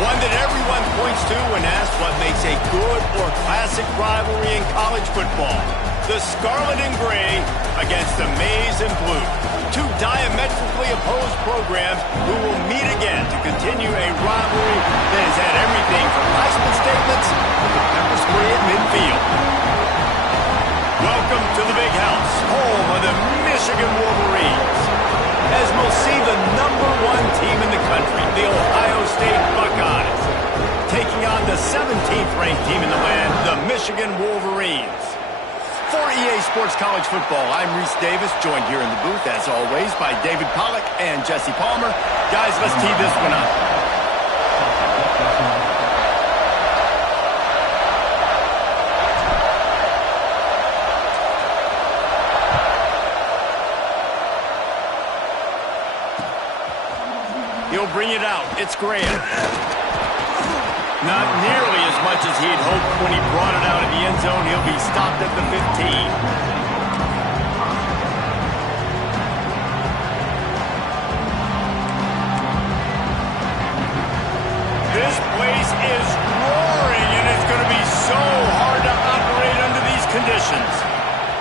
One that everyone points to when asked what makes a good or classic rivalry in college football. The Scarlet and Gray against the Maize and Blue. Two diametrically opposed programs who will meet again to continue a rivalry that has had everything from Heisman statements to pepper spray at midfield. Welcome to the Big House, home of the Michigan Wolverines. As we'll see the #1 team in the country, the Ohio State Buckeyes, taking on the 17th ranked team in the land, the Michigan Wolverines. For EA Sports College Football, I'm Reese Davis, joined here in the booth, as always, by David Pollack and Jesse Palmer. Guys, let's tee this one up. He'll bring it out. It's Graham. Not nearly as much as he had hoped when he brought it out of the end zone. He'll be stopped at the 15. This place is roaring, and it's going to be so hard to operate under these conditions.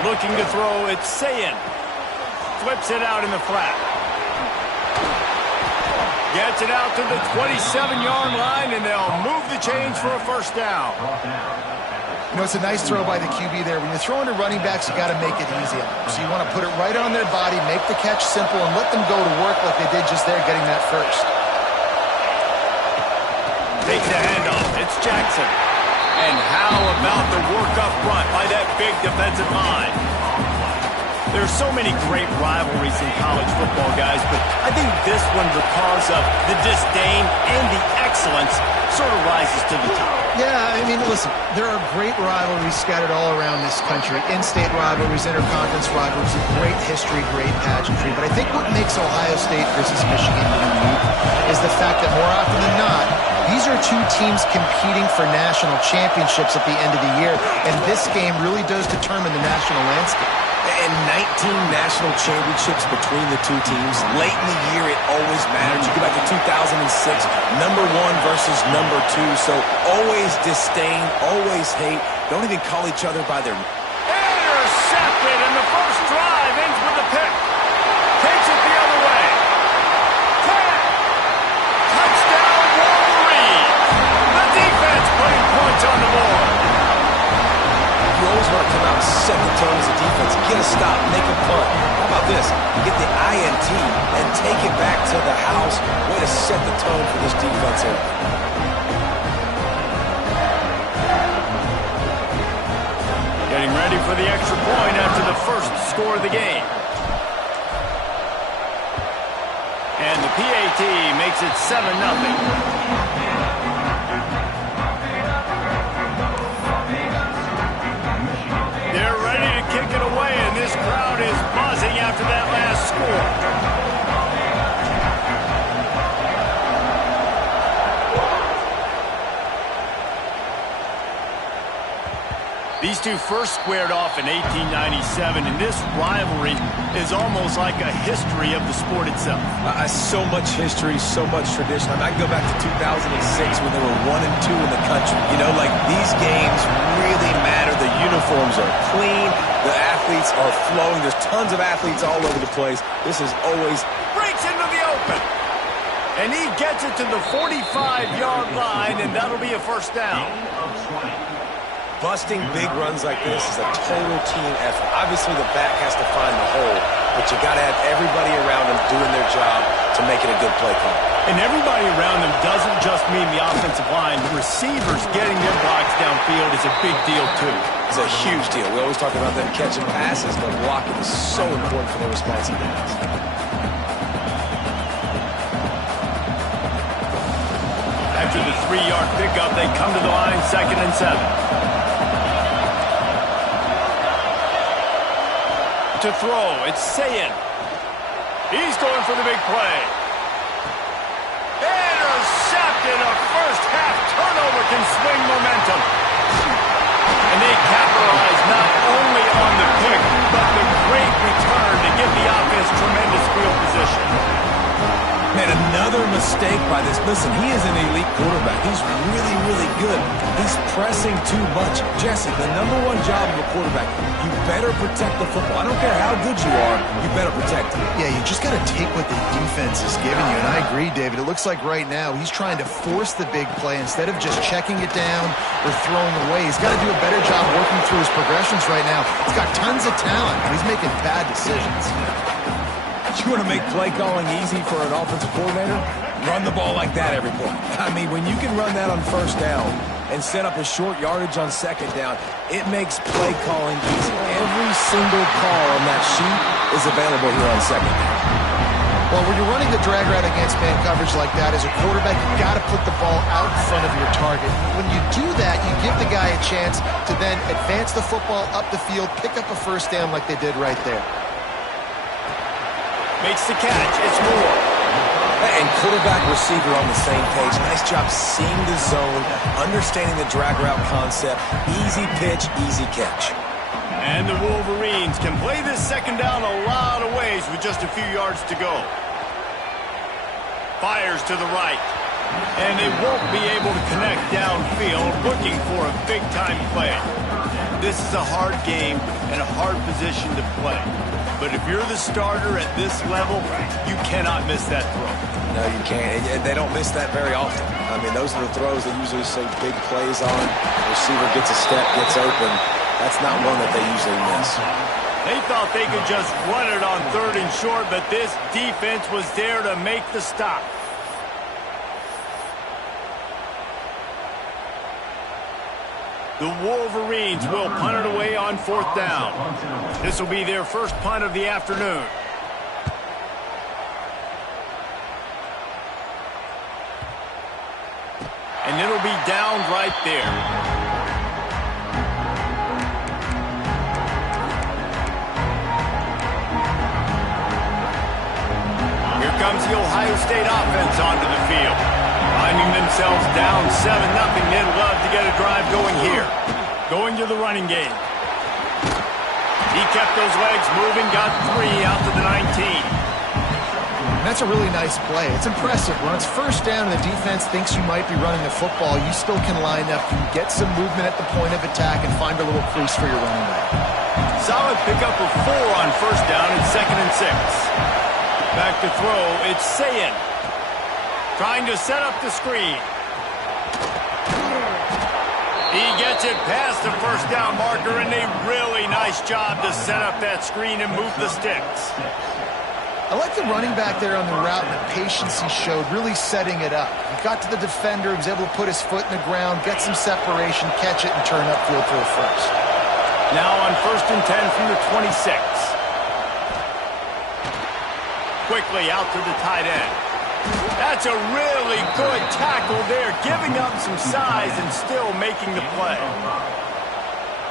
Looking to throw, it's Sayin. Flips it out in the flat. Gets it out to the 27-yard line, and they'll move the chains for a first down. You know, it's a nice throw by the QB there. When you're throwing to running backs, you got to make it easy. So you want to put it right on their body, make the catch simple, and let them go to work like they did just there, getting that first. Take the handoff. It's Jackson. And how about the work up front by that big defensive line? There's so many great rivalries in college football, guys, but I think this one, because of the disdain and the excellence, sort of rises to the top. Yeah, I mean, listen, there are great rivalries scattered all around this country. In-state rivalries, interconference rivalries, great history, great pageantry. But I think what makes Ohio State versus Michigan unique is the fact that more often than not, these are two teams competing for national championships at the end of the year, and this game really does determine the national landscape. And 19 national championships between the two teams. Late in the year, it always matters. You go back to 2006, #1 versus #2. So always disdain, always hate. Don't even call each other by their... Intercepted, and the first drive ends with a pick. Takes it the other way. 10. Touchdown, Wolverines. The defense putting points on the board. You always want to come out and set the tone as a defense. Get a stop, make a punt. How about this? Get the INT and take it back to the house. Way to set the tone for this defense here. Getting ready for the extra point after the first score of the game. And the PAT makes it 7-0. Kick it away, and this crowd is buzzing after that last score. These two first squared off in 1897, and this rivalry is almost like a history of the sport itself. So much history, so much tradition. I can go back to 2006 when they were 1 and 2 in the country. You know, like, these games really matter. The uniforms are clean. The athletes are flowing. There's tons of athletes all over the place. This is always... Breaks into the open. And he gets it to the 45-yard line, and that'll be a first down. Busting big runs like this is a total team effort. Obviously, the back has to find the hole, but you got to have everybody around them doing their job to make it a good play call. And everybody around them doesn't just mean the offensive line. The receivers getting their blocks downfield is a big deal, too. It's a huge deal. We always talk about them catching passes, but blocking is so important for their responsibilities. After the 3-yard pickup, they come to the line, 2nd and 7. To throw, it's Sayin. He's going for the big play. Intercepted. A first-half turnover can swing momentum. And they capitalize not only on the pick, but the great return to give the offense tremendous field position. Man, another another mistake by this. Listen, he is an elite quarterback. He's really, really good. He's pressing too much. Jesse, the #1 job of a quarterback, you better protect the football. I don't care how good you are, you better protect it. Yeah, you just got to take what the defense is giving you, and I agree, David. It looks like right now he's trying to force the big play instead of just checking it down or throwing away. He's got to do a better job working through his progressions right now. He's got tons of talent, but he's making bad decisions. You want to make play calling easy for an offensive coordinator? Run the ball like that every play. I mean, when you can run that on first down and set up a short yardage on second down, it makes play calling easy. Every single call on that sheet is available here on second down. Well, when you're running the drag route against man coverage like that, as a quarterback, you got to put the ball out in front of your target. When you do that, you give the guy a chance to then advance the football up the field, pick up a first down like they did right there. Makes the catch. It's Moore. And quarterback, receiver on the same page. Nice job seeing the zone, understanding the drag route concept. Easy pitch, easy catch. And the Wolverines can play this second down a lot of ways with just a few yards to go. Fires to the right. And they won't be able to connect downfield, looking for a big-time play. This is a hard game and a hard position to play. But if you're the starter at this level, you cannot miss that throw. No, you can't. They don't miss that very often. I mean, those are the throws they usually see big plays on. The receiver gets a step, gets open. That's not one that they usually miss. They thought they could just run it on 3rd and short, but this defense was there to make the stop. The Wolverines will punt it away on 4th down. This will be their first punt of the afternoon. And it'll be down right there. Here comes the Ohio State offense onto the field. Finding themselves down 7-0, they'd love to get a drive going here. Going to the running game. He kept those legs moving, got 3 out to the 19. That's a really nice play. It's impressive. When it's first down and the defense thinks you might be running the football, you still can line up, you can get some movement at the point of attack and find a little crease for your running back. Solid pickup of 4 on first down and 2nd and 6. Back to throw, it's Sayin. Trying to set up the screen. He gets it past the first down marker, and a really nice job to set up that screen and move the sticks. I like the running back there on the route and the patience he showed, really setting it up. He got to the defender, he was able to put his foot in the ground, get some separation, catch it, and turn upfield for a first. Now on 1st and 10 from the 26. Quickly out to the tight end. That's a really good tackle there, giving up some size and still making the play.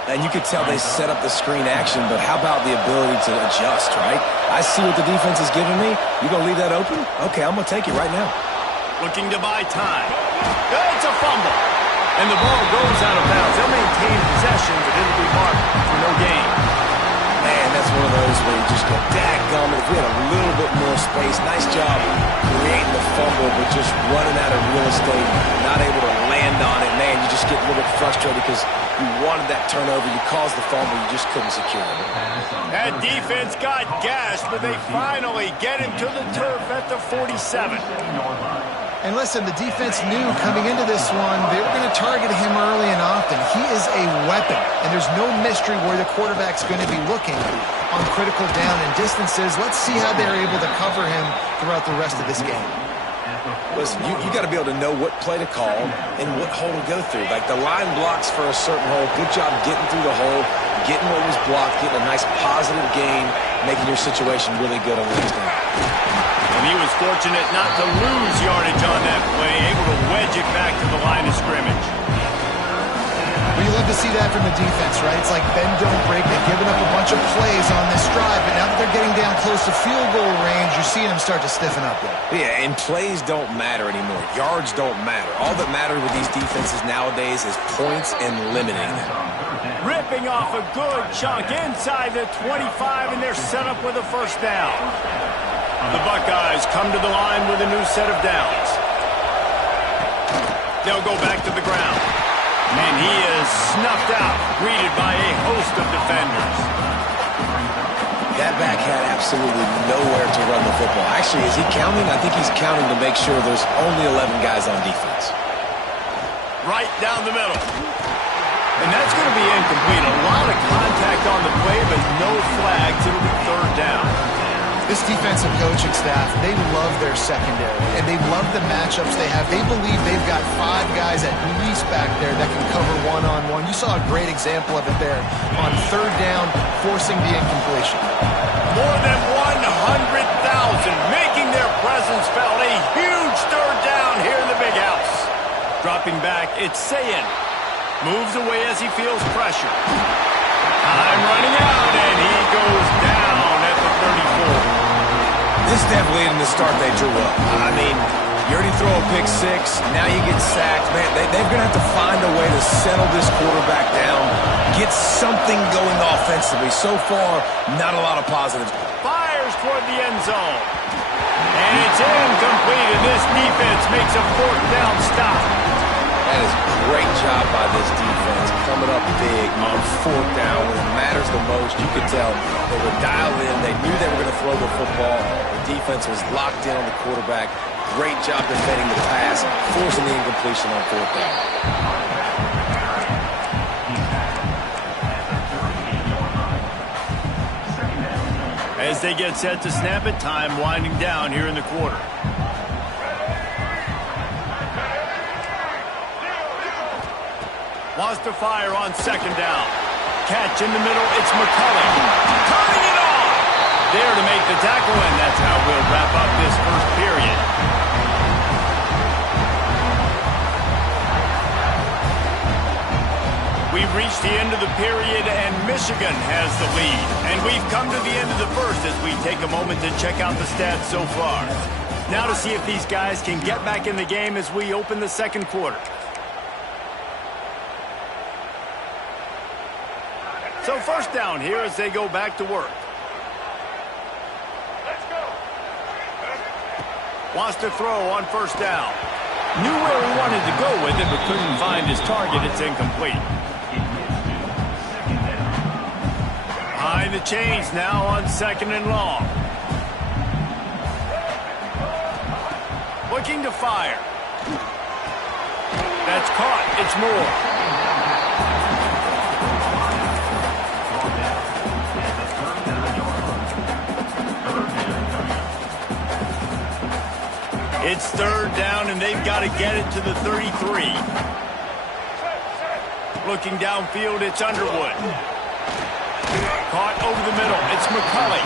And you could tell they set up the screen action, but how about the ability to adjust, right? I see what the defense is giving me. You going to leave that open? Okay, I'm going to take it right now. Looking to buy time. It's a fumble. And the ball goes out of bounds. They'll maintain possession, but it'll be marked for no gain. Man, that's one of those where you just go, dadgummit, if we had a little bit more space. Nice job creating the fumble, but just running out of real estate, not able to land on it. Man, you just get a little bit frustrated because you wanted that turnover. You caused the fumble. You just couldn't secure it. That defense got gashed, but they finally get him to the turf at the 47. And listen, the defense knew coming into this one, they were going to target him early and often. He is a weapon, and there's no mystery where the quarterback's going to be looking on critical down and distances. Let's see how they're able to cover him throughout the rest of this game. Listen, you got to be able to know what play to call and what hole to go through. Like the line blocks for a certain hole. Good job getting through the hole, getting what was blocked, getting a nice positive gain, making your situation really good on the next down. And he was fortunate not to lose yardage on that play, able to wedge it back to the line of scrimmage. Well, you love to see that from the defense, right? It's like bend, don't break. They've given up a bunch of plays on this drive, but now that they're getting down close to field goal range, you're seeing them start to stiffen up there. Yeah, and plays don't matter anymore. Yards don't matter. All that matters with these defenses nowadays is points and limiting them. Ripping off a good chunk inside the 25, and they're set up with a first down. The Buckeyes come to the line with a new set of downs. They'll go back to the ground. And he is snuffed out, greeted by a host of defenders. That back had absolutely nowhere to run the football. Actually, is he counting? I think he's counting to make sure there's only 11 guys on defense. Right down the middle. And that's going to be incomplete. A lot of contact on the play, but no flags. It'll be third down. This defensive coaching staff, they love their secondary, and they love the matchups they have. They believe they've got 5 guys at least back there that can cover one-on-one. You saw a great example of it there on third down, forcing the incompletion. More than 100,000 making their presence felt. A huge third down here in the big house. Dropping back, it's Sayin. Moves away as he feels pressure. Time running out, and he goes down at the 34. This definitely isn't the start they drew up. I mean, you already throw a pick 6, now you get sacked. Man, they're going to have to find a way to settle this quarterback down, get something going offensively. So far, not a lot of positives. Fires toward the end zone. And it's incomplete, and this defense makes a fourth down stop. That is a great job by this defense, coming up big on fourth down when it matters the most. You could tell they were dialed in. They knew they were going to throw the football. The defense was locked in on the quarterback. Great job defending the pass, forcing the incompletion on fourth down. As they get set to snap it, time winding down here in the quarter. Wants to fire on second down. Catch in the middle, it's McCulley. Turning it on! There to make the tackle, and that's how we'll wrap up this first period. We've reached the end of the period, and Michigan has the lead. And we've come to the end of the first as we take a moment to check out the stats so far. Now to see if these guys can get back in the game as we open the second quarter. So first down here as they go back to work. Let's go. Wants to throw on first down. Knew where he wanted to go with it, but couldn't find his target. It's incomplete. Behind the chains now on second and long. Looking to fire. That's caught. It's Moore. It's third down, and they've got to get it to the 33. Looking downfield, it's Underwood. Caught over the middle, it's McCulley.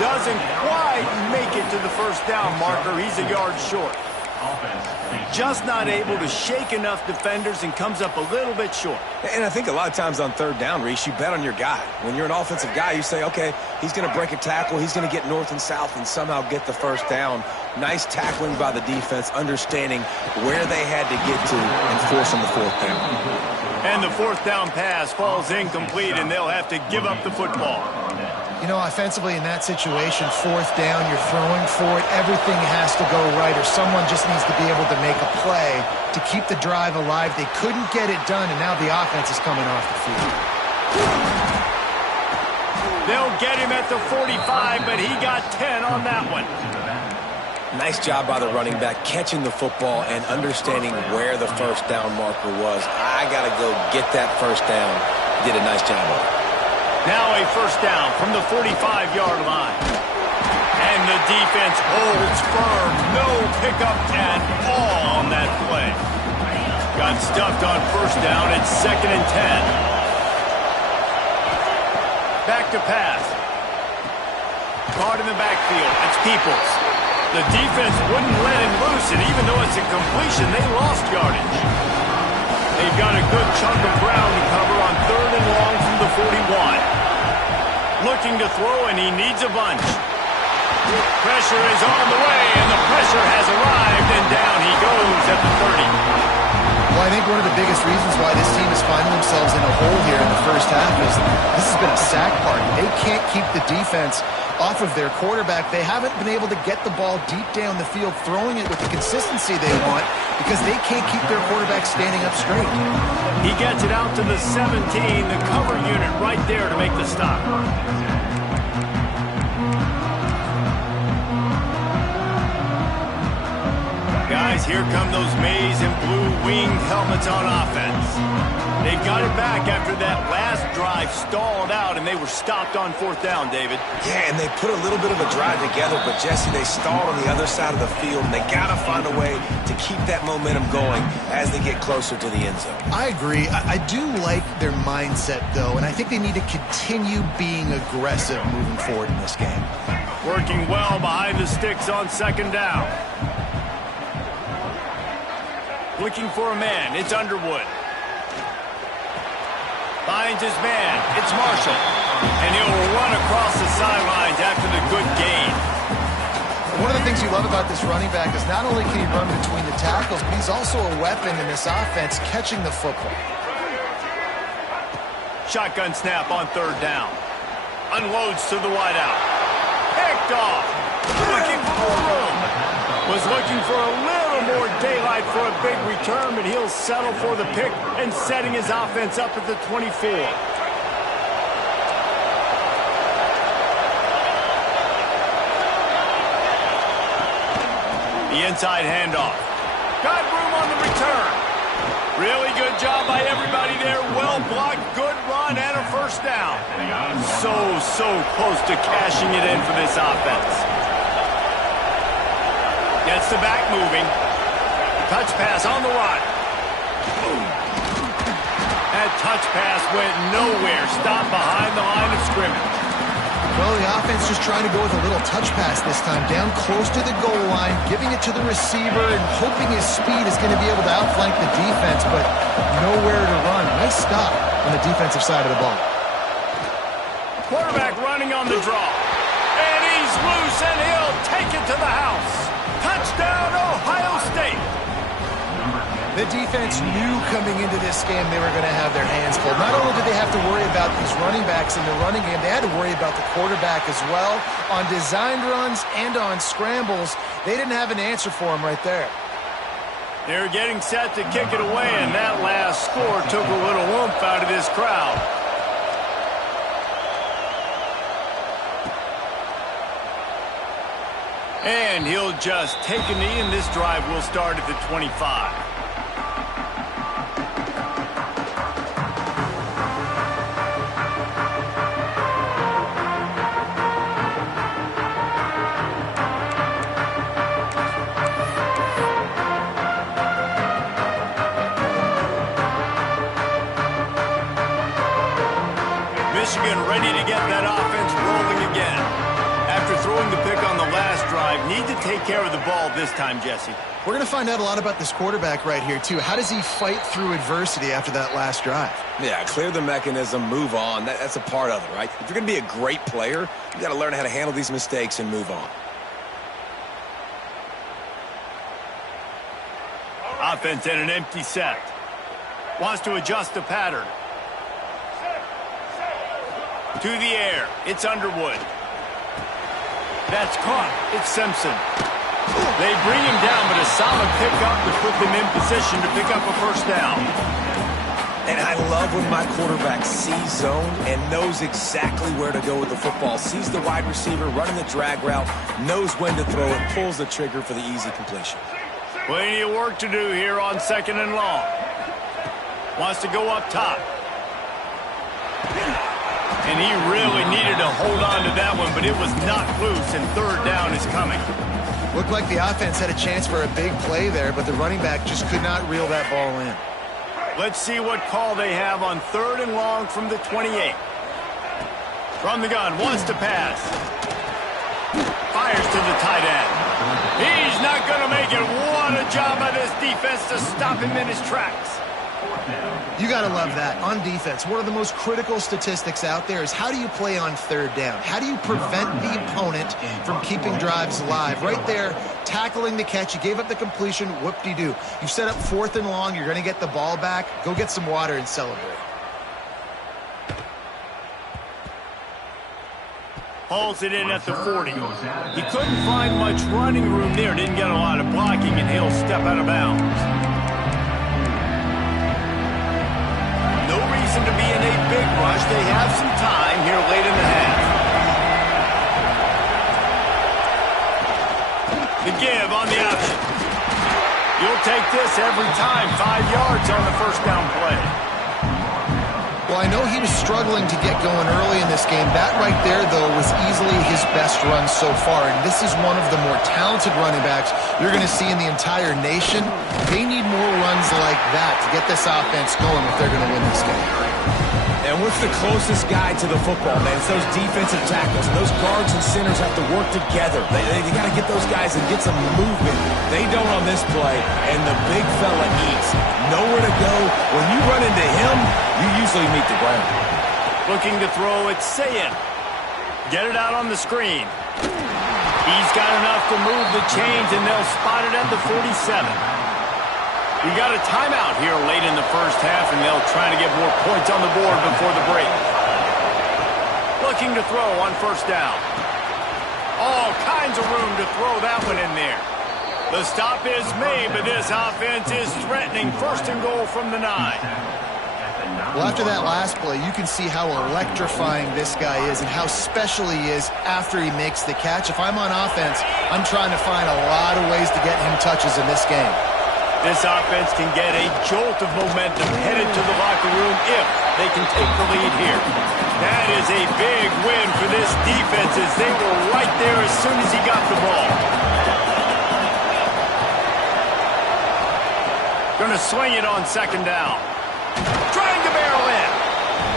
Doesn't quite make it to the first down marker. He's a yard short. Just not able to shake enough defenders and comes up a little bit short. And I think a lot of times on third down, Reese, you bet on your guy. When you're an offensive guy, you say, okay, he's going to break a tackle, he's going to get north and south and somehow get the first down. Nice tackling by the defense, understanding where they had to get to and forcing the fourth down. And the fourth down pass falls incomplete, and they'll have to give up the football. You know, offensively in that situation, fourth down, you're throwing for it. Everything has to go right, or someone just needs to be able to make a play to keep the drive alive. They couldn't get it done, and now the offense is coming off the field. They'll get him at the 45, but he got 10 on that one. Nice job by the running back, catching the football and understanding where the first down marker was. I got to go get that first down. Did a nice job of it. Now a first down from the 45-yard line. And the defense holds firm. No pickup at all on that play. Got stuffed on first down. It's second and 10. Back to pass. Caught in the backfield. It's Peoples. The defense wouldn't let him loose, and even though it's a completion, they lost yardage. They've got a good chunk of ground to cover on third and long from the 41. Looking to throw, and he needs a bunch. Pressure is on the way, and the pressure has arrived, and down he goes at the 30. Well, I think one of the biggest reasons why this team is finding themselves in a hole here in the first half is this has been a sack party. They can't keep the defense off of their quarterback. They haven't been able to get the ball deep down the field, throwing it with the consistency they want because they can't keep their quarterback standing up straight. He gets it out to the 17, the cover unit right there to make the stop. Guys, here come those maize and blue winged helmets on offense. They got it back after that last drive stalled out, and they were stopped on 4th down, David. Yeah, and they put a little bit of a drive together, but, Jesse, they stalled on the other side of the field, and they got to find a way to keep that momentum going as they get closer to the end zone. I agree. I do like their mindset, though, and I think they need to continue being aggressive moving forward in this game. Working well behind the sticks on 2nd down. Looking for a man. It's Underwood. Finds his man. It's Marshall. And he'll run across the sidelines after the good gain. One of the things you love about this running back is not only can he run between the tackles, but he's also a weapon in this offense catching the football. Shotgun snap on 3rd down. Unloads to the wideout. Picked off. Looking for more room. Was looking for a little more daylight for a big return, but he'll settle for the pick and setting his offense up at the 24. The inside handoff. Got room on the return. Really good job by everybody there. Well blocked, good run, and a 1st down. So close to cashing it in for this offense. Gets the back moving. Touch pass on the run. That touch pass went nowhere. Stopped behind the line of scrimmage. Well, the offense just trying to go with a little touch pass this time. Down close to the goal line, giving it to the receiver and hoping his speed is going to be able to outflank the defense, but nowhere to run. Nice stop on the defensive side of the ball. Quarterback running on the draw. And he's loose, and he'll take it to the house. Touchdown, Ohio State. The defense knew coming into this game they were going to have their hands full. Not only did they have to worry about these running backs in the running game, they had to worry about the quarterback as well. On designed runs and on scrambles, they didn't have an answer for him right there. They're getting set to kick it away, and that last score took a little oomph out of this crowd. And he'll just take a knee, and this drive will start at the 25. Michigan ready to get that offense rolling again. After throwing the pick on the last drive, need to take care of the ball this time, Jesse. We're going to find out a lot about this quarterback right here, too. How does he fight through adversity after that last drive? Yeah, clear the mechanism, move on. That's a part of it, right? If you're going to be a great player, you got to learn how to handle these mistakes and move on. Offense in an empty set. Wants to adjust the pattern. To the air. It's Underwood. That's caught. It's Simpson. They bring him down, but a solid pickup to put them in position to pick up a 1st down. And I love when my quarterback sees zone and knows exactly where to go with the football. Sees the wide receiver running the drag route, knows when to throw it, pulls the trigger for the easy completion. Plenty of work to do here on 2nd and long. Wants to go up top. And he really needed to hold on to that one, but it was not loose, and 3rd down is coming. Looked like the offense had a chance for a big play there, but the running back just could not reel that ball in. Let's see what call they have on 3rd and long from the 28. From the gun, wants to pass. Fires to the tight end. He's not going to make it. What a job by this defense to stop him in his tracks. You got to love that. On defense, one of the most critical statistics out there is how do you play on 3rd down? How do you prevent the opponent from keeping drives alive? Right there, tackling the catch. You gave up the completion. Whoop-de-doo. You've set up 4th and long. You're going to get the ball back. Go get some water and celebrate. Hauls it in at the 40. He couldn't find much running room there. Didn't get a lot of blocking, and he'll step out of bounds. No reason to be in a big rush. They have some time here late in the half. The give on the option. You'll take this every time. 5 yards on the first down play. Well, I know he was struggling to get going early in this game. That right there, though, was easily his best run so far. And this is one of the more talented running backs you're going to see in the entire nation. They need more runs like that to get this offense going if they're going to win this game. And what's the closest guy to the football, man? It's those defensive tackles. And those guards and centers have to work together. They got to get those guys and get some movement. They don't on this play, and the big fella eats. Nowhere to go. When you run into him, you usually meet the ground. Looking to throw, it's Sayin. Get it out on the screen. He's got enough to move the chains, and they'll spot it at the 47. We got a timeout here late in the first half, and they'll try to get more points on the board before the break. Looking to throw on first down. All kinds of room to throw that one in there. The stop is made, but this offense is threatening. First and goal from the 9. Well, after that last play, you can see how electrifying this guy is and how special he is after he makes the catch. If I'm on offense, I'm trying to find a lot of ways to get him touches in this game. This offense can get a jolt of momentum headed to the locker room if they can take the lead here. That is a big win for this defense as they were right there as soon as he got the ball. Going to swing it on second down. Trying to barrel in.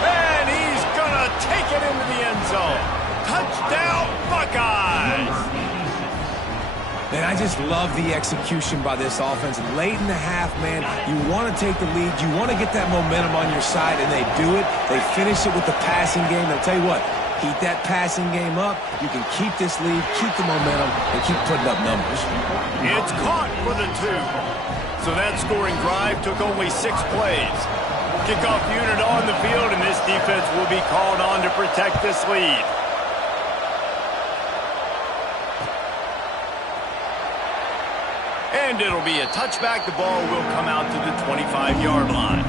And he's going to take it into the end zone. Touchdown, Buckeyes! Man, I just love the execution by this offense. Late in the half, man, you want to take the lead. You want to get that momentum on your side, and they do it. They finish it with the passing game. I'll tell you what, keep that passing game up. You can keep this lead, keep the momentum, and keep putting up numbers. It's caught for the 2. So that scoring drive took only 6 plays. Kickoff unit on the field, and this defense will be called on to protect this lead. And it'll be a touchback. The ball will come out to the 25-yard line.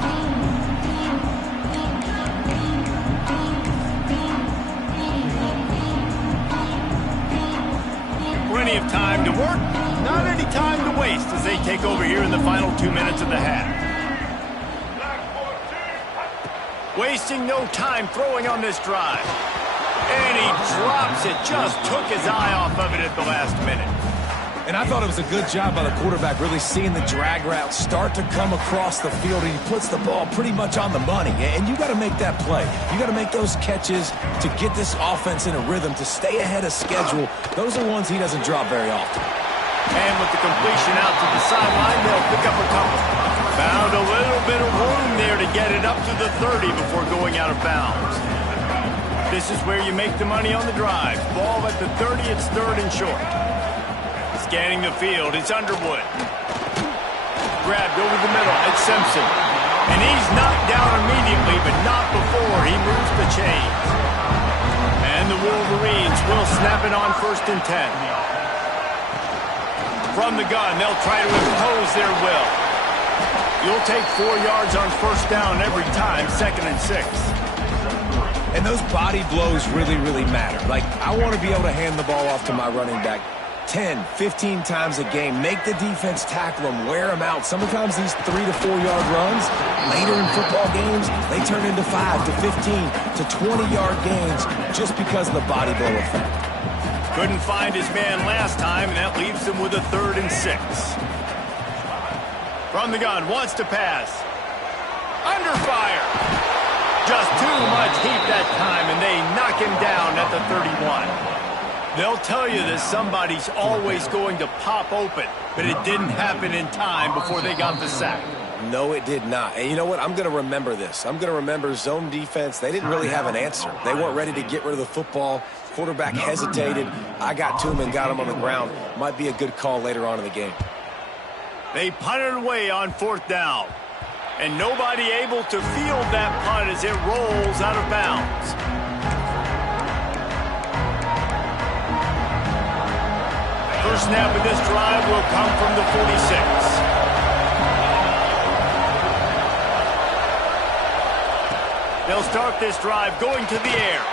Plenty of time to work. Not any time to waste as they take over here in the final 2 minutes of the half. Wasting no time throwing on this drive. And he drops it. Just took his eye off of it at the last minute. And I thought it was a good job by the quarterback, really seeing the drag route start to come across the field, and he puts the ball pretty much on the money. And you got to make that play. You got to make those catches to get this offense in a rhythm, to stay ahead of schedule. Those are ones he doesn't drop very often. And with the completion out to the sideline, they'll pick up a couple. Found a little bit of room there to get it up to the 30 before going out of bounds. This is where you make the money on the drive. Ball at the 30, it's 3rd and short. Scanning the field, it's Underwood. Grabbed over the middle, it's Simpson. And he's knocked down immediately, but not before he moves the chains. And the Wolverines will snap it on 1st and 10. From the gun, they'll try to impose their will. You'll take 4 yards on 1st down every time, 2nd and 6. And those body blows really, really matter. Like, I want to be able to hand the ball off to my running back 10, 15 times a game. Make the defense tackle them, wear them out. Sometimes these 3 to 4 yard runs, later in football games, they turn into 5 to 15 to 20-yard gains just because of the body blow effect. Couldn't find his man last time, and that leaves him with a 3rd and 6. From the gun, wants to pass. Under fire. Just too much heat that time, and they knock him down at the 31. They'll tell you that somebody's always going to pop open, but it didn't happen in time before they got the sack. No, it did not. And you know what? I'm going to remember this. I'm going to remember zone defense. They didn't really have an answer. They weren't ready to get rid of the football. Quarterback hesitated. I got to him and got him on the ground. Might be a good call later on in the game. They punted away on 4th down. And nobody able to field that punt as it rolls out of bounds. First snap of this drive will come from the 46. They'll start this drive going to the air.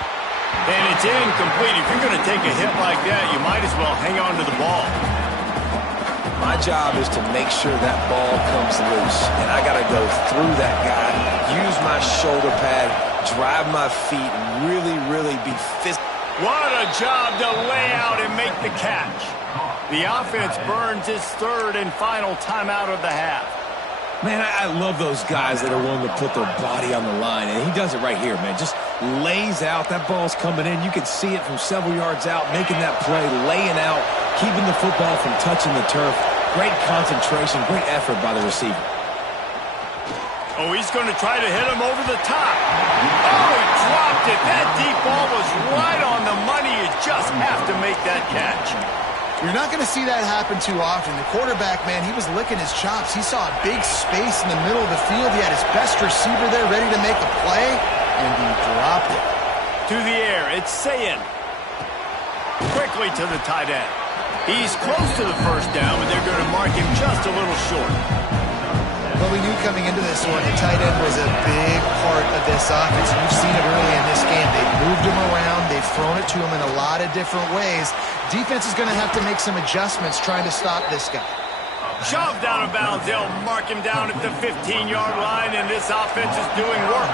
And it's incomplete. If you're going to take a hit like that, you might as well hang on to the ball. My job is to make sure that ball comes loose. And I got to go through that guy, use my shoulder pad, drive my feet, and really be physical. What a job to lay out and make the catch. The offense burns its 3rd and final timeout of the half. Man, I love those guys that are willing to put their body on the line, and he does it right here, man. Just lays out. That ball's coming in. You can see it from several yards out, making that play, laying out, keeping the football from touching the turf. Great concentration, great effort by the receiver. Oh, he's going to try to hit him over the top. Oh, he dropped it. That deep ball was right on the money. You just have to make that catch. You're not going to see that happen too often. The quarterback, man, he was licking his chops. He saw a big space in the middle of the field. He had his best receiver there ready to make a play, and he dropped it. To the air, it's Sayin. Quickly to the tight end. He's close to the first down, but they're going to mark him just a little short. Well, we knew coming into this one, the tight end was a big part of this offense. You've seen it early in this game. They've moved him around. They've thrown it to him in a lot of different ways. Defense is going to have to make some adjustments trying to stop this guy. Shoved out of bounds. They'll mark him down at the 15-yard line, and this offense is doing work.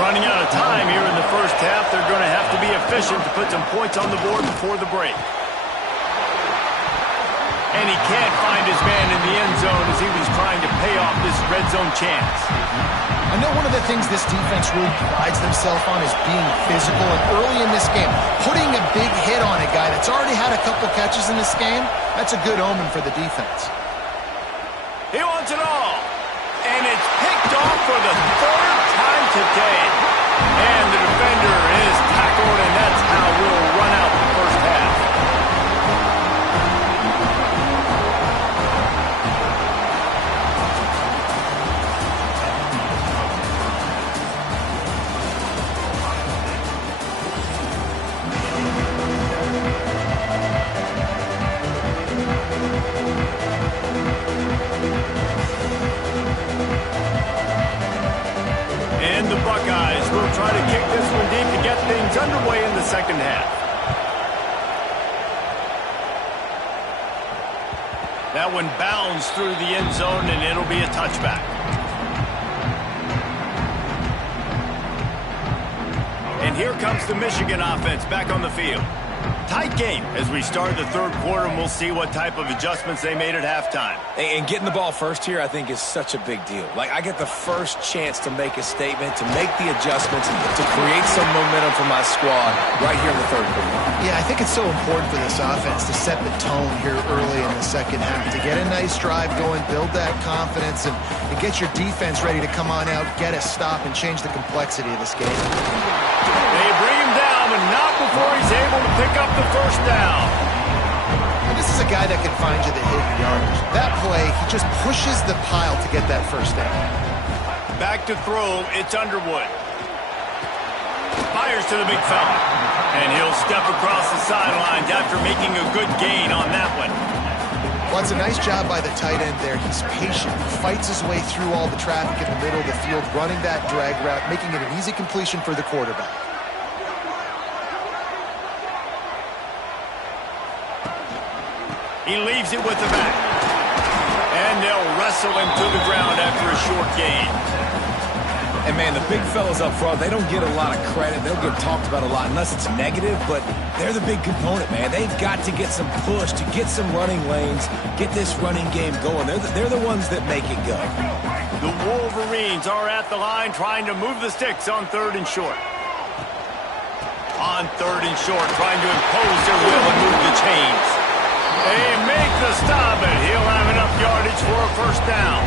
Running out of time here in the first half. They're going to have to be efficient to put some points on the board before the break. And he can't find his man in the end zone as he was trying to pay off this red zone chance. I know one of the things this defense really prides themselves on is being physical. And early in this game, putting a big hit on a guy that's already had a couple catches in this game, that's a good omen for the defense. He wants it all. And it's picked off for the 3rd time today. And the defender is tackled, and that's how we'll run out the first half. And the Buckeyes will try to kick this one deep to get things underway in the second half. That one bounds through the end zone, and it'll be a touchback. And here comes the Michigan offense back on the field. Tight game as we start the 3rd quarter, and we'll see what type of adjustments they made at halftime. And getting the ball first here, I think, is such a big deal. Like, I get the first chance to make a statement, to make the adjustments, to create some momentum for my squad right here in the 3rd quarter. Yeah, I think it's so important for this offense to set the tone here early in the second half, to get a nice drive going, build that confidence, and get your defense ready to come on out, get a stop, and change the complexity of this game. They bring him down, but not before he's able to pick up the first down. And this is a guy that can find you the hidden yardage. That play, he just pushes the pile to get that first down. Back to throw, it's Underwood. Fires to the big fella. And he'll step across the sidelines after making a good gain on that one. Well, it's a nice job by the tight end there. He's patient. He fights his way through all the traffic in the middle of the field, running that drag route, making it an easy completion for the quarterback. He leaves it with the back. And they'll wrestle him to the ground after a short gain. And, man, the big fellas up front, they don't get a lot of credit. They'll get talked about a lot unless it's negative, but they're the big component, man. They've got to get some push, to get some running lanes, get this running game going. They're the ones that make it go. The Wolverines are at the line trying to move the sticks on 3rd and short. On 3rd and short, trying to impose their will and move the chains. They make the stop, and he'll have enough yardage for a first down.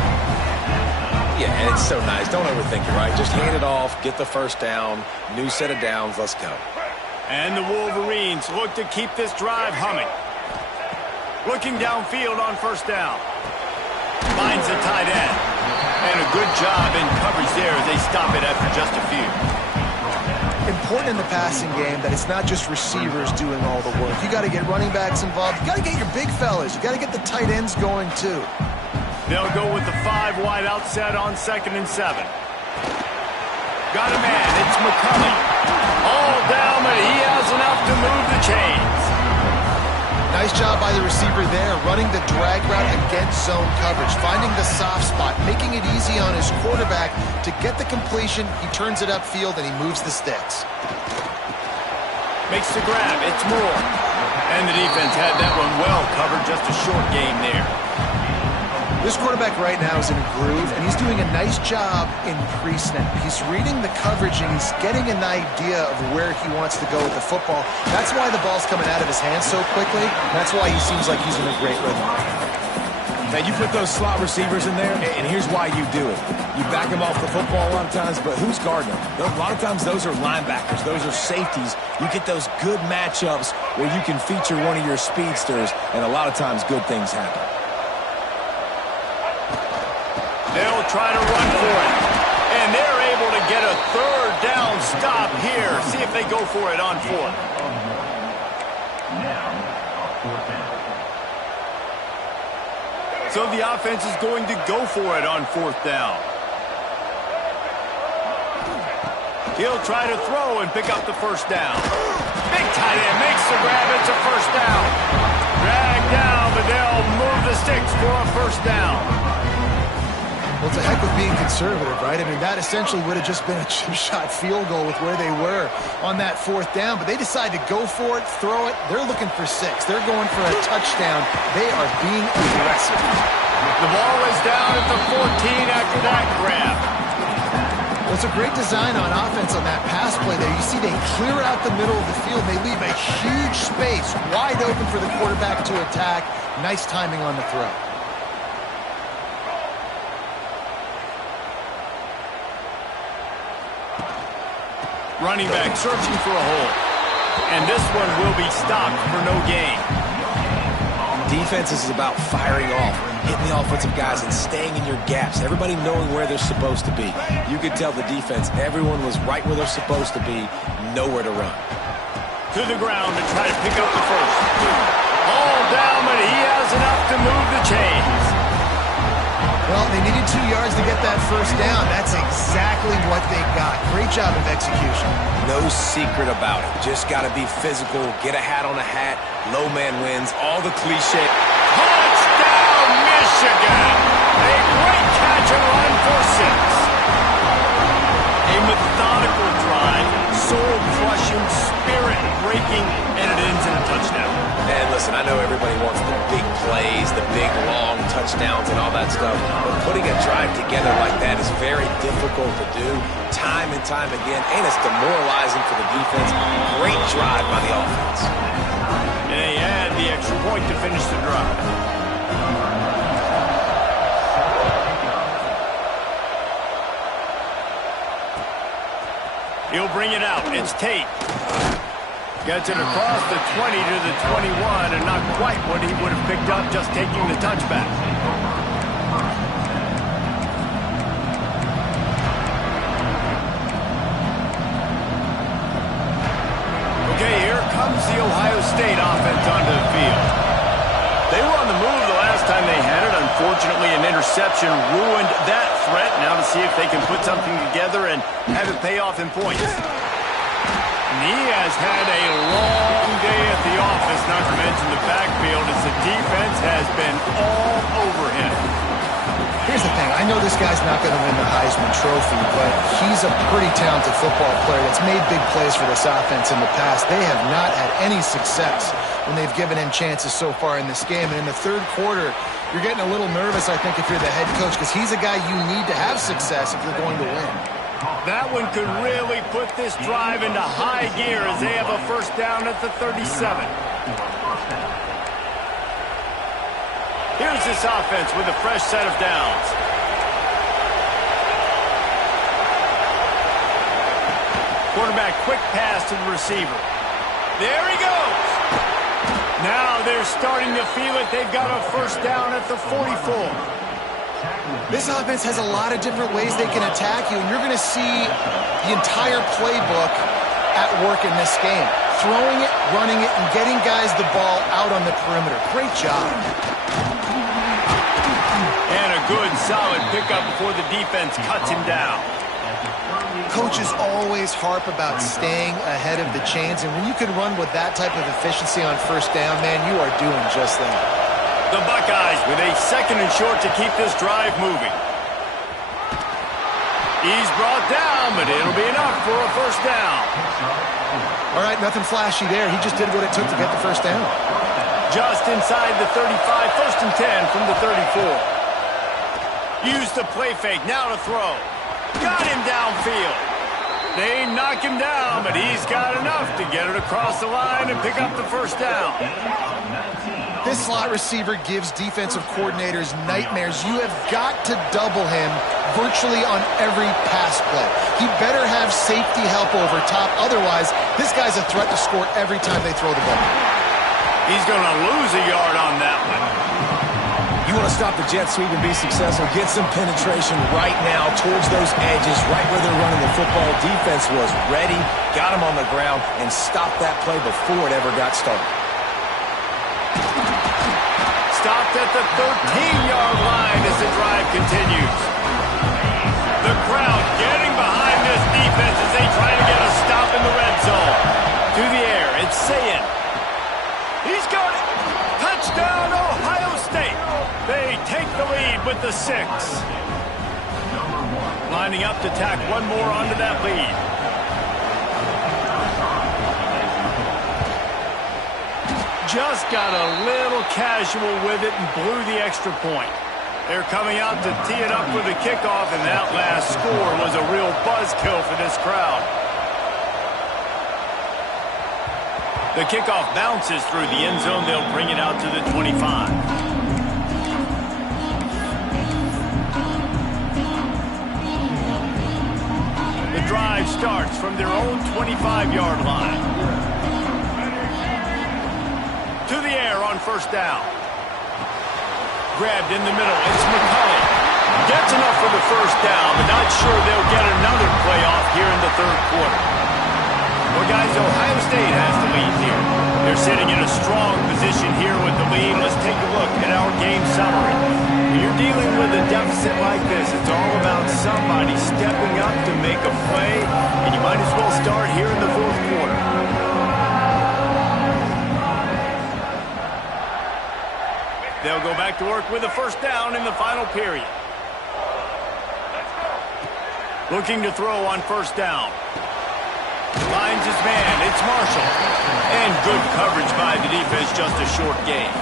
Yeah, and it's so nice. Don't overthink it, right? Just hand it off, get the first down, new set of downs, let's go. And the Wolverines look to keep this drive humming. Looking downfield on first down. Finds the tight end. And a good job in coverage there as they stop it after just a few. Important in the passing game that it's not just receivers doing all the work. You got to get running backs involved. You got to get your big fellas. You got to get the tight ends going too. They'll go with the 5 wide out set on 2nd and 7. Got a man. It's McCulley. All down, but he has enough to move the chains. Nice job by the receiver there, running the drag route against zone coverage, finding the soft spot, making it easy on his quarterback to get the completion. He turns it upfield, and he moves the sticks. Makes the grab. It's Moore. And the defense had that one well covered. Just a short game there. This quarterback right now is in a groove, and he's doing a nice job in pre-snap. He's reading the coverage, and he's getting an idea of where he wants to go with the football. That's why the ball's coming out of his hands so quickly. That's why he seems like he's in a great rhythm. Now, you put those slot receivers in there, and here's why you do it. You back them off the football a lot of times, but who's guarding them? A lot of times those are linebackers. Those are safeties. You get those good matchups where you can feature one of your speedsters, and a lot of times good things happen. They'll try to run for it. And they're able to get a 3rd down stop here. See if they go for it on 4th. So the offense is going to go for it on 4th down. He'll try to throw and pick up the 1st down. Big tight end makes the grab. It's a 1st down. Dragged down, but they'll move the sticks for a 1st down. Well, it's a heck of being conservative, right? I mean, that essentially would have just been a chip-shot field goal with where they were on that 4th down. But they decide to go for it, throw it. They're looking for 6. They're going for a touchdown. They are being aggressive. The ball is down at the 14 after that grab. Well, it's a great design on offense on that pass play there. You see they clear out the middle of the field. They leave a huge space wide open for the quarterback to attack. Nice timing on the throw. Running back searching for a hole. And this one will be stopped for no gain. Defense is about firing off, hitting the offensive guys, and staying in your gaps. Everybody knowing where they're supposed to be. You could tell the defense, everyone was right where they're supposed to be, nowhere to run. To the ground to try to pick up the 1st. All down, but he has enough to move the chains. Well, they needed 2 yards to get that 1st down. That's exactly what they got. Great job of execution. No secret about it. Just got to be physical, get a hat on a hat, low man wins, all the cliche. Touchdown, Michigan! A great catch and run for 6. A methodical drive, soul-crushing, spirit-breaking, and it ends in a touchdown. And listen, I know everybody wants the big plays, the big, long touchdowns and all that stuff, but putting a drive together like that is very difficult to do time and time again, and it's demoralizing for the defense. Great drive by the offense. And they add the extra point to finish the drive. He'll bring it out. It's Tate. Gets it across the 20 to the 21, and not quite what he would have picked up just taking the touchback. Okay, here comes the Ohio State offense onto the field. They were on the move the last time they had it. Unfortunately, an interception ruined that threat. Now to see if they can put something together and have it pay off in points. And he has had a long day at the office, not to mention the backfield, as the defense has been all over him. Here's the thing. I know this guy's not going to win the Heisman Trophy, but he's a pretty talented football player that's made big plays for this offense in the past. They have not had any success when they've given him chances so far in this game. And in the 3rd quarter, you're getting a little nervous, I think, if you're the head coach, because he's a guy you need to have success if you're going to win. That one could really put this drive into high gear as they have a 1st down at the 37. Here's this offense with a fresh set of downs. Quarterback quick pass to the receiver. There he goes. Now they're starting to feel it. They've got a first down at the 44. This offense has a lot of different ways they can attack you, and you're going to see the entire playbook at work in this game. Throwing it, running it, and getting guys the ball out on the perimeter. Great job. And a good, solid pickup before the defense cuts him down. Coaches always harp about staying ahead of the chains, and when you can run with that type of efficiency on first down, man, you are doing just that. The Buckeyes with a 2nd and short to keep this drive moving. He's brought down, but it'll be enough for a first down. All right, nothing flashy there. He just did what it took to get the first down. Just inside the 35, 1st and 10 from the 34. Use the play fake, now to throw. Got him downfield. They knock him down, but he's got enough to get it across the line and pick up the first down. This slot receiver gives defensive coordinators nightmares. You have got to double him virtually on every pass play. He better have safety help over top. Otherwise, this guy's a threat to score every time they throw the ball. He's going to lose a yard on that one. You want to stop the jet sweep and be successful, get some penetration right now towards those edges, right where they're running the football. Defense was ready, got him on the ground, and stopped that play before it ever got started. Stopped at the 13-yard line as the drive continues. The crowd getting behind this defense as they try to get a stop in the red zone. To the air, it's Sayin. He's got it. Touchdown, Ohio State. They take the lead with the 6. Lining up to tack one more onto that lead. Just got a little casual with it and blew the extra point. They're coming out to tee it up with a kickoff, and that last score was a real buzzkill for this crowd. The kickoff bounces through the end zone. They'll bring it out to the 25. The drive starts from their own 25-yard line. To the air on first down. Grabbed in the middle. It's McCulley. Gets enough for the first down, but not sure they'll get another playoff here in the 3rd quarter. Well, guys, Ohio State has the lead here. They're sitting in a strong position here with the lead. Let's take a look at our game summary. When you're dealing with a deficit like this, it's all about somebody stepping up to make a play, and you might as well start here in the 4th quarter. They'll go back to work with a first down in the final period. Looking to throw on first down. Finds his man. It's Marshall. And good coverage by the defense, just a short gain.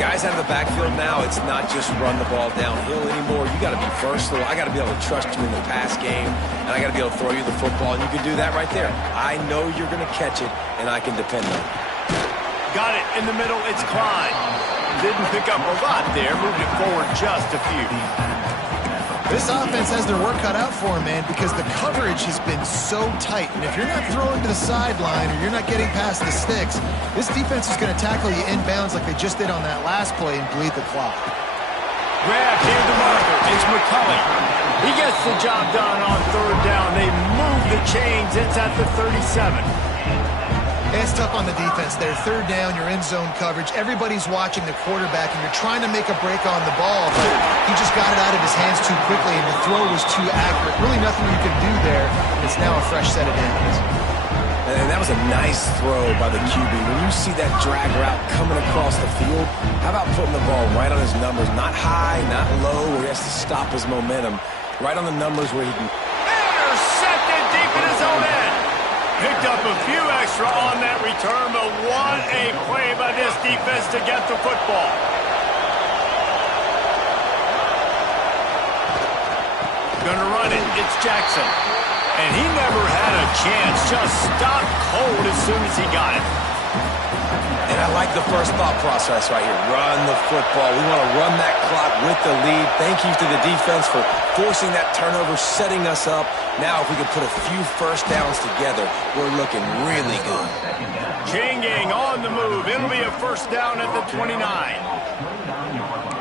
Guys out of the backfield now, it's not just run the ball downhill anymore. You got to be versatile. I got to be able to trust you in the pass game, and I got to be able to throw you the football, and you can do that right there. I know you're going to catch it, and I can depend on it. Got it in the middle. It's Klein. Didn't pick up a lot there. Moved it forward just a few. This offense has their work cut out for them, man, because the coverage has been so tight. And if you're not throwing to the sideline or you're not getting past the sticks, this defense is going to tackle you inbounds like they just did on that last play and bleed the clock. Grab here to marker. It's McCulley. He gets the job done on 3rd down. They move the chains. It's at the 37. It's tough on the defense there. 3rd down, you're in zone coverage. Everybody's watching the quarterback, and you're trying to make a break on the ball, but he just got it out of his hands too quickly, and the throw was too accurate. Really nothing you can do there. It's now a fresh set of downs. And that was a nice throw by the QB. When you see that drag route coming across the field, how about putting the ball right on his numbers? Not high, not low, where he has to stop his momentum. Right on the numbers where he can... Intercepted deep in his own end. Picked up a few extra on that return, but what a play by this defense to get the football. Gonna run it. It's Jackson. And he never had a chance. Just stopped cold as soon as he got it. And And I like the first thought process right here. Run the football. We want to run that clock with the lead. Thank you to the defense for forcing that turnover, setting us up. Now, if we can put a few first downs together, we're looking really good. Changing on the move. It'll be a first down at the 29.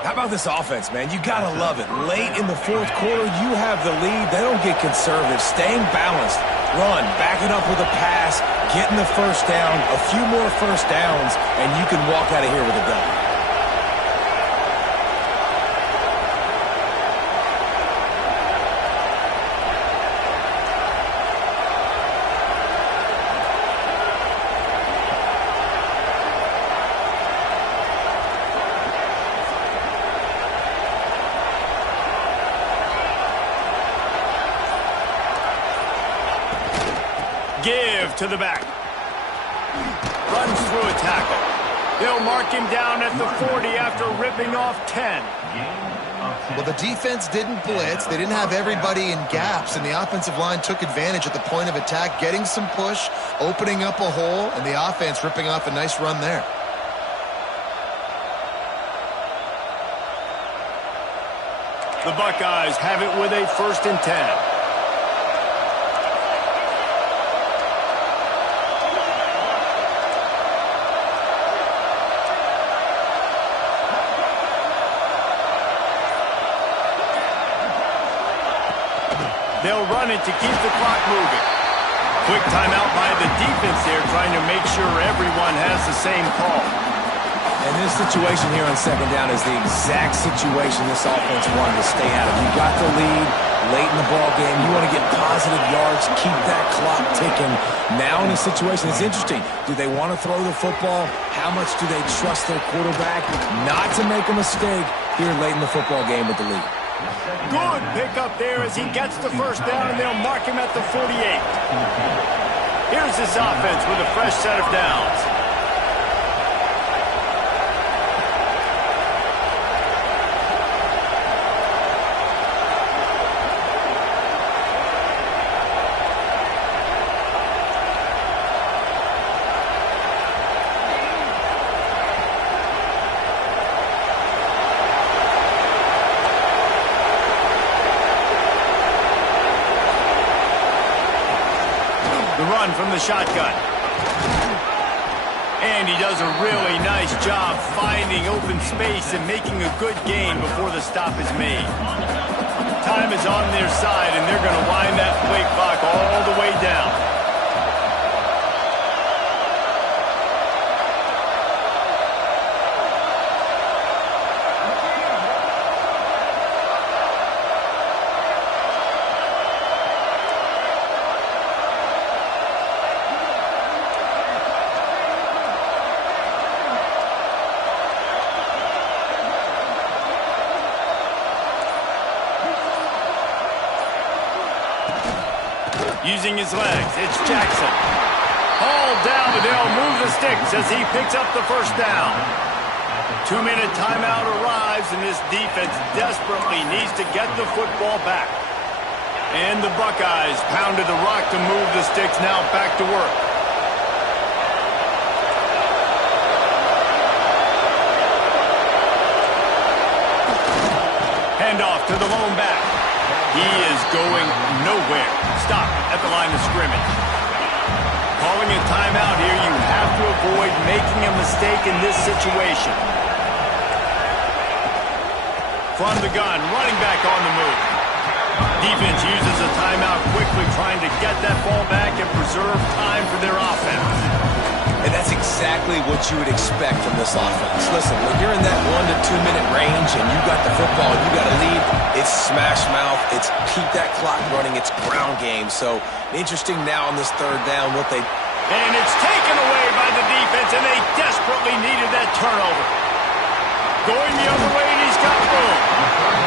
How about this offense, man? You got to love it. Late in the fourth quarter, you have the lead. They don't get conservative. Staying balanced. Run, back it up with a pass, getting the first down, a few more first downs, and you can walk out of here with a dub. Give to the back. Runs through a tackle. They'll mark him down at the 40 after ripping off 10. Well, the defense didn't blitz. They didn't have everybody in gaps, and the offensive line took advantage at the point of attack, getting some push, opening up a hole, and the offense ripping off a nice run there. The Buckeyes have it with a 1st and 10. They'll run it to keep the clock moving. Quick timeout by the defense there, trying to make sure everyone has the same call. And this situation here on 2nd down is the exact situation this offense wanted to stay out of. You got the lead late in the ball game. You want to get positive yards, keep that clock ticking. Now in a situation, it's interesting. Do they want to throw the football? How much do they trust their quarterback not to make a mistake here late in the football game with the lead? Good pickup there as he gets the first down, and they'll mark him at the 48. Here's this offense with a fresh set of downs. From the shotgun. And he does a really nice job finding open space and making a good gain before the stop is made. Time is on their side, and they're going to wind that play clock all the way down. Using his legs, it's Jackson. Hauled down, but they'll move the sticks as he picks up the first down. 2-minute timeout arrives, and this defense desperately needs to get the football back. And the Buckeyes pounded the rock to move the sticks, now back to work. Handoff to the lone back. He is going nowhere. Stop at the line of scrimmage. Calling a timeout here, you have to avoid making a mistake in this situation. From the gun, running back on the move. Defense uses a timeout quickly, trying to get that ball back and preserve time for their offense. And that's exactly what you would expect from this offense. Listen, when you're in that 1 to 2 minute range and you got the football, you got to lead, it's smash mouth, it's keep that clock running, it's ground game. So interesting now on this 3rd down what they... And it's taken away by the defense, and they desperately needed that turnover. Going the other way, and he's got room.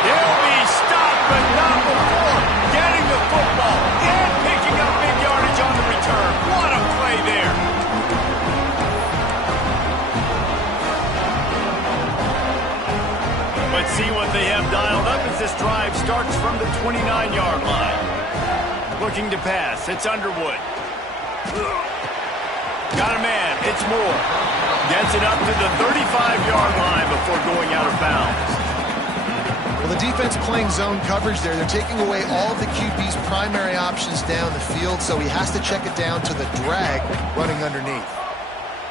He'll be stopped, but not before getting the football and picking up big yardage on the return. What a play there. Let's see what they have dialed up as this drive starts from the 29-yard line. Looking to pass. It's Underwood. Got a man. It's Moore. Gets it up to the 35-yard line before going out of bounds. Well, the defense playing zone coverage there. They're taking away all of the QB's primary options down the field, so he has to check it down to the drag running underneath.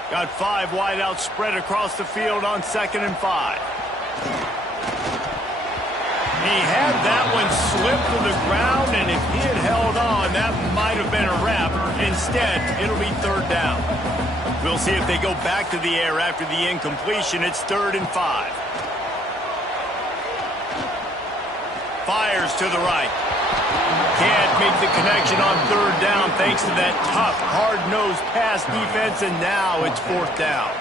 Got 5 wideouts spread across the field on 2nd and 5. He had that one slip to the ground, and if he had held on, that might have been a wrap. Instead, it'll be 3rd down. We'll see if they go back to the air after the incompletion. It's 3rd and 5. Fires to the right. Can't make the connection on 3rd down thanks to that tough, hard-nosed pass defense, and now it's 4th down.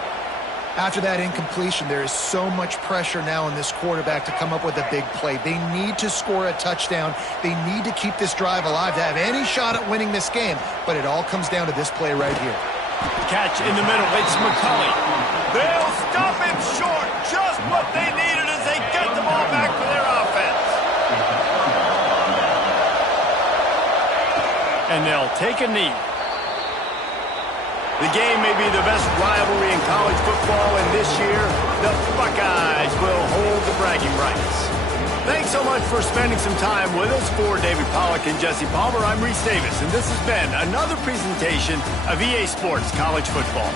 After that incompletion, there is so much pressure now on this quarterback to come up with a big play. They need to score a touchdown. They need to keep this drive alive to have any shot at winning this game, but it all comes down to this play right here. Catch in the middle. It's McCulley. They'll stop him short. Just what they needed as they get the ball back for their offense. And they'll take a knee. The game may be the best rivalry in college football, and this year, the Buckeyes will hold the bragging rights. Thanks so much for spending some time with us. For David Pollack and Jesse Palmer, I'm Reese Davis, and this has been another presentation of EA Sports College Football.